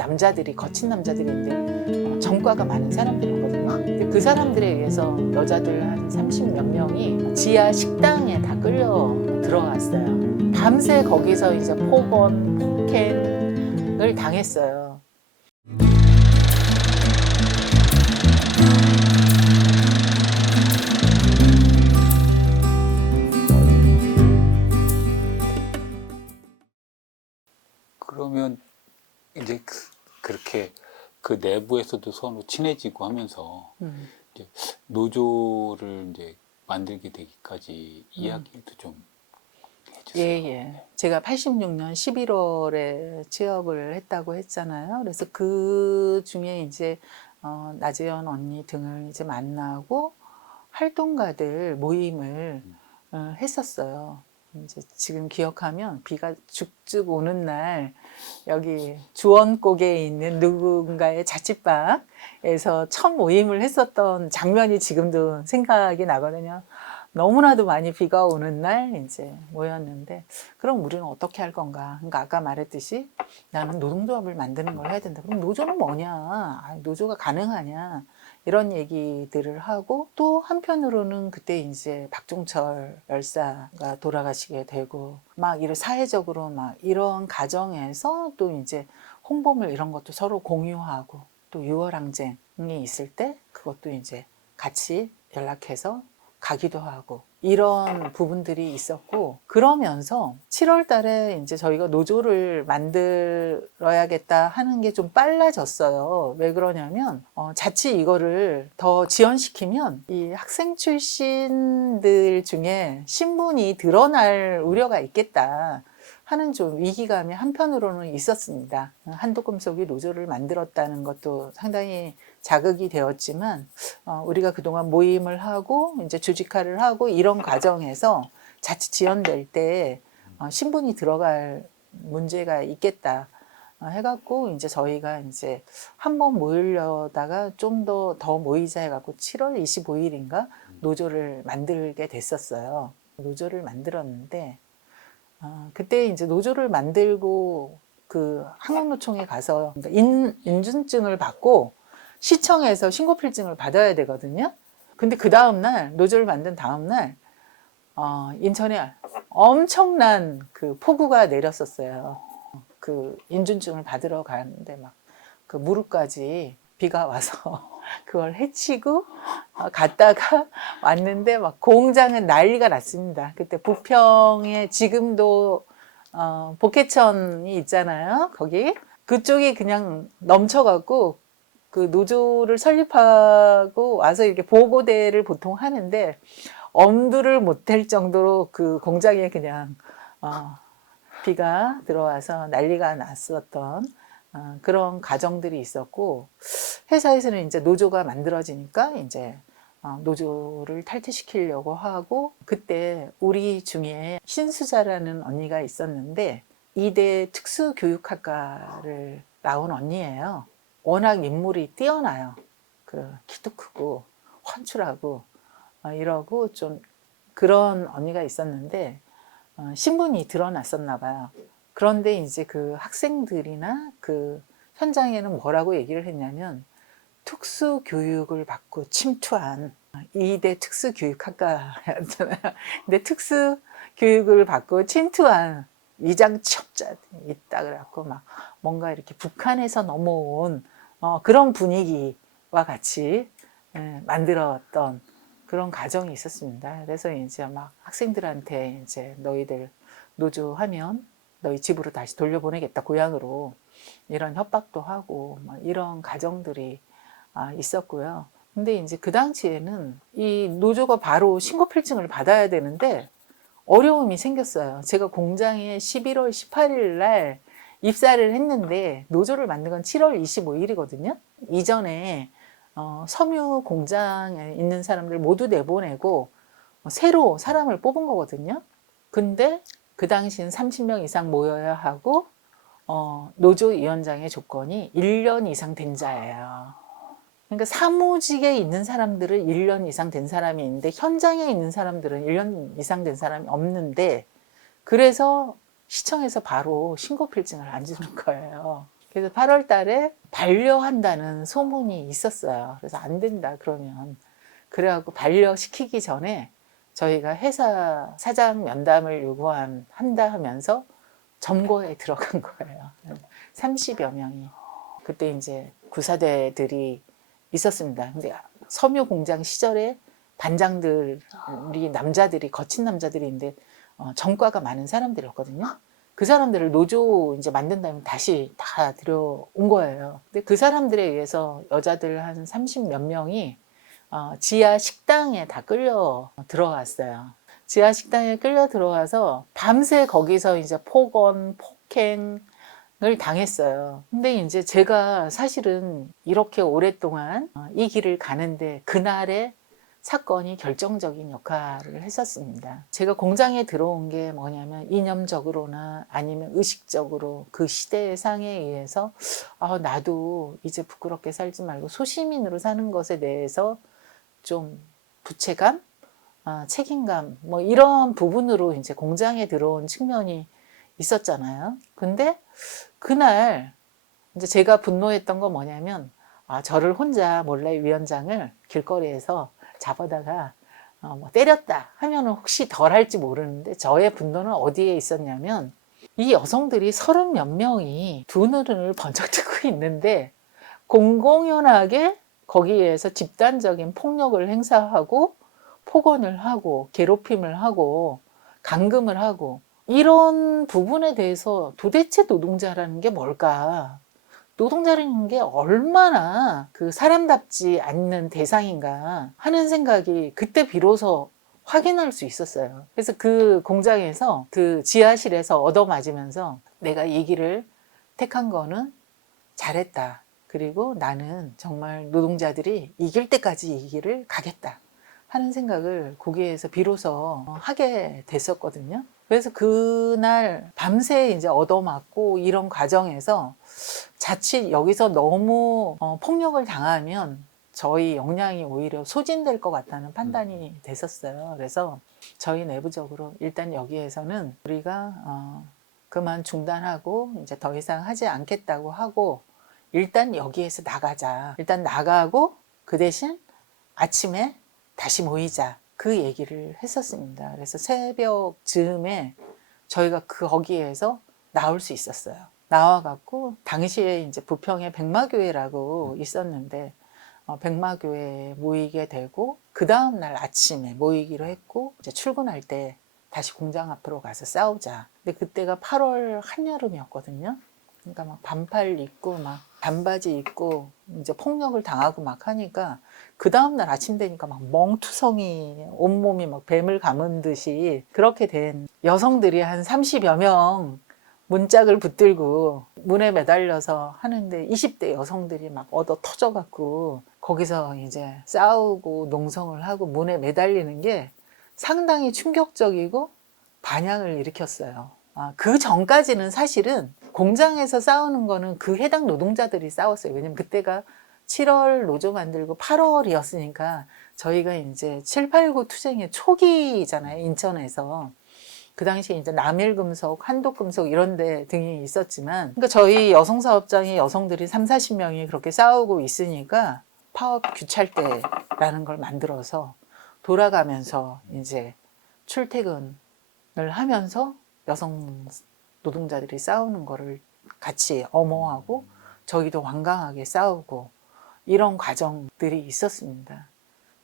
남자들이 거친 남자들인데 전과가 많은 사람들이거든요. 근데 그 사람들에 의해서 여자들 한 30몇 명이 지하 식당에 다 끌려 들어갔어요. 밤새 거기서 이제 폭언, 폭행을 당했어요. 그러면 이제 그렇게 그 내부에서도 서로 친해지고 하면서 이제 노조를 이제 만들게 되기까지 이야기도 좀 해주세요. 예. 제가 86년 11월에 취업을 했다고 했잖아요. 그래서 그 중에 이제 나지연 언니 등을 이제 만나고 활동가들 모임을 했었어요. 이제 지금 기억하면 비가 죽죽 오는 날 여기 주원곡에 있는 누군가의 자취방에서 첫 모임을 했었던 장면이 지금도 생각이 나거든요. 너무나도 많이 비가 오는 날 이제 모였는데, 그럼 우리는 어떻게 할 건가? 그러니까 아까 말했듯이 나는 노동조합을 만드는 걸 해야 된다. 그럼 노조는 뭐냐? 노조가 가능하냐? 이런 얘기들을 하고, 또 한편으로는 그때 이제 박종철 열사가 돌아가시게 되고 막 이런 사회적으로 막 이런 과정에서 또 이제 홍보물 이런 것도 서로 공유하고, 또 6월 항쟁이 있을 때 그것도 이제 같이 연락해서 가기도 하고 이런 부분들이 있었고, 그러면서 7월 달에 이제 저희가 노조를 만들어야겠다 하는 게 좀 빨라졌어요. 왜 그러냐면 자칫 이거를 더 지연시키면 이 학생 출신들 중에 신분이 드러날 우려가 있겠다 하는 좀 위기감이 한편으로는 있었습니다. 한독금속이 노조를 만들었다는 것도 상당히 자극이 되었지만, 우리가 그동안 모임을 하고 이제 조직화를 하고 이런 과정에서 자칫 지연될 때 신분이 들어갈 문제가 있겠다 해갖고, 이제 저희가 이제 한번 모이려다가 좀 더 모이자 해갖고 7월 25일인가 노조를 만들게 됐었어요. 노조를 만들었는데, 그때 이제 노조를 만들고 그 한국노총에 가서 인준증을 받고 시청에서 신고필증을 받아야 되거든요. 근데 그 다음날, 노조를 만든 다음날, 인천에 엄청난 그 폭우가 내렸었어요. 그 인준증을 받으러 가는데 막 그 무릎까지 비가 와서 그걸 헤치고 갔다가 왔는데 막 공장은 난리가 났습니다. 그때 부평에 지금도 복해천이 있잖아요. 거기 그쪽이 그냥 넘쳐갖고 그 노조를 설립하고 와서 이렇게 보고대를 보통 하는데 엄두를 못할 정도로 그 공장에 그냥 비가 들어와서 난리가 났었던 그런 과정들이 있었고, 회사에서는 이제 노조가 만들어지니까 이제 노조를 탈퇴시키려고 하고, 그때 우리 중에 신수자라는 언니가 있었는데 2대 특수교육학과를 나온 언니예요. 워낙 인물이 뛰어나요. 그 키도 크고 훤출하고 이러고 좀 그런 언니가 있었는데 신분이 드러났었나 봐요. 그런데 이제 그 학생들이나 그 현장에는 뭐라고 얘기를 했냐면, 특수교육을 받고 침투한 2대 특수교육학과였잖아요. 근데 특수교육을 받고 침투한 위장취업자들이 있다 그래갖고 막 뭔가 이렇게 북한에서 넘어온 그런 분위기와 같이 만들었던 그런 과정이 있었습니다. 그래서 이제 막 학생들한테 이제 너희들 노조하면 너희 집으로 다시 돌려보내겠다, 고향으로, 이런 협박도 하고 막 이런 과정들이 있었고요. 근데 이제 그 당시에는 이 노조가 바로 신고필증을 받아야 되는데 어려움이 생겼어요. 제가 공장에 11월 18일 날 입사를 했는데 노조를 만든 건 7월 25일이거든요. 이전에 섬유 공장에 있는 사람들 모두 내보내고 새로 사람을 뽑은 거거든요. 근데 그 당시엔 30명 이상 모여야 하고 노조위원장의 조건이 1년 이상 된 자예요. 그러니까 사무직에 있는 사람들은 1년 이상 된 사람이 있는데 현장에 있는 사람들은 1년 이상 된 사람이 없는데, 그래서 시청에서 바로 신고필증을 안 주는 거예요. 그래서 8월 달에 반려한다는 소문이 있었어요. 그래서 안 된다 그러면. 그래갖고 반려시키기 전에 저희가 회사 사장 면담을 한다 하면서 점거에 들어간 거예요. 30여 명이. 그때 이제 구사대들이 있었습니다. 근데 섬유 공장 시절에 반장들이 남자들이 거친 남자들인데 전과가 많은 사람들이었거든요. 그 사람들을 노조 이제 만든 다음에 다시 다 들여온 거예요. 근데 그 사람들에 의해서 여자들 한 30 몇 명이 지하 식당에 다 끌려 들어갔어요. 지하 식당에 끌려 들어와서 밤새 거기서 이제 폭언, 폭행을 당했어요. 근데 이제 제가 사실은 이렇게 오랫동안 이 길을 가는데 그날의 사건이 결정적인 역할을 했었습니다. 제가 공장에 들어온 게 뭐냐면 이념적으로나 아니면 의식적으로 그 시대의 상에 의해서 나도 이제 부끄럽게 살지 말고 소시민으로 사는 것에 대해서 좀 부채감, 책임감, 뭐 이런 부분으로 이제 공장에 들어온 측면이 있었잖아요. 근데 그날 이제 제가 분노했던 건 뭐냐면, 저를 혼자 몰래 위원장을 길거리에서 잡아다가 뭐 때렸다 하면은 혹시 덜 할지 모르는데 저의 분노는 어디에 있었냐면 이 여성들이 30 몇 명이 두 눈을 번쩍 뜨고 있는데 공공연하게 거기에서 집단적인 폭력을 행사하고 폭언을 하고 괴롭힘을 하고 감금을 하고 이런 부분에 대해서 도대체 노동자라는 게 뭘까? 노동자라는 게 얼마나 그 사람답지 않는 대상인가 하는 생각이 그때 비로소 확인할 수 있었어요. 그래서 그 공장에서 그 지하실에서 얻어맞으면서 내가 이 길을 택한 거는 잘했다. 그리고 나는 정말 노동자들이 이길 때까지 이 길을 가겠다 하는 생각을 거기에서 비로소 하게 됐었거든요. 그래서 그날 밤새 이제 얻어맞고 이런 과정에서 자칫 여기서 너무 폭력을 당하면 저희 역량이 오히려 소진될 것 같다는 판단이 됐었어요. 그래서 저희 내부적으로 일단 여기에서는 우리가 그만 중단하고 이제 더 이상 하지 않겠다고 하고 일단 여기에서 나가자. 일단 나가고 그 대신 아침에 다시 모이자. 그 얘기를 했었습니다. 그래서 새벽 즈음에 저희가 거기에서 나올 수 있었어요. 나와갖고 당시에 이제 부평에 백마교회라고 있었는데 백마교회에 모이게 되고 그 다음날 아침에 모이기로 했고 이제 출근할 때 다시 공장 앞으로 가서 싸우자. 근데 그때가 8월 한여름이었거든요. 그러니까 막 반팔 입고 막 반바지 입고 이제 폭력을 당하고 막 하니까 그 다음날 아침 되니까 막 멍투성이 온몸이 막 뱀을 감은 듯이 그렇게 된 여성들이 한 30여 명 문짝을 붙들고 문에 매달려서 하는데 20대 여성들이 막 얻어 터져갖고 거기서 이제 싸우고 농성을 하고 문에 매달리는 게 상당히 충격적이고 반향을 일으켰어요. 그 전까지는 사실은 공장에서 싸우는 거는 그 해당 노동자들이 싸웠어요. 왜냐면 그때가 7월 노조 만들고 8월이었으니까 저희가 이제 7, 8, 9 투쟁의 초기잖아요. 인천에서. 그 당시에 이제 남일금속, 한독금속 이런 데 등이 있었지만 그러니까 저희 여성사업장의 여성들이 3, 40명이 그렇게 싸우고 있으니까 파업 규찰대라는 걸 만들어서 돌아가면서 이제 출퇴근을 하면서 여성 노동자들이 싸우는 거를 같이 엄호하고 저희도 완강하게 싸우고 이런 과정들이 있었습니다.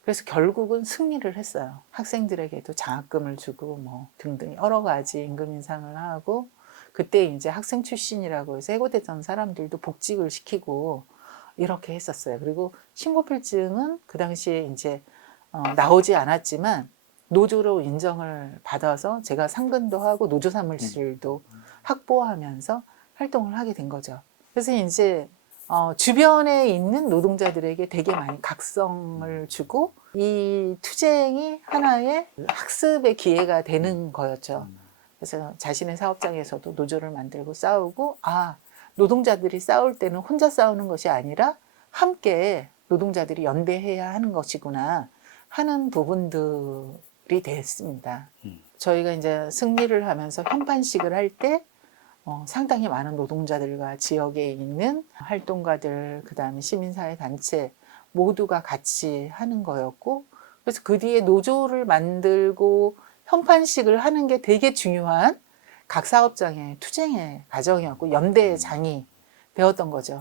그래서 결국은 승리를 했어요. 학생들에게도 장학금을 주고 뭐 등등 여러 가지 임금 인상을 하고 그때 이제 학생 출신이라고 해서 해고됐던 사람들도 복직을 시키고 이렇게 했었어요. 그리고 신고필증은 그 당시에 이제 나오지 않았지만 노조로 인정을 받아서 제가 상근도 하고 노조 사무실도 확보하면서 활동을 하게 된 거죠. 그래서 이제 주변에 있는 노동자들에게 되게 많이 각성을 주고 이 투쟁이 하나의 학습의 기회가 되는 거였죠. 그래서 자신의 사업장에서도 노조를 만들고 싸우고 노동자들이 싸울 때는 혼자 싸우는 것이 아니라 함께 노동자들이 연대해야 하는 것이구나 하는 부분들이 됐습니다. 저희가 이제 승리를 하면서 현판식을 할 때 상당히 많은 노동자들과 지역에 있는 활동가들, 그다음에 시민사회 단체 모두가 같이 하는 거였고, 그래서 그 뒤에 노조를 만들고 현판식을 하는 게 되게 중요한 각 사업장의 투쟁의 과정이었고 연대의 장이 되었던 거죠.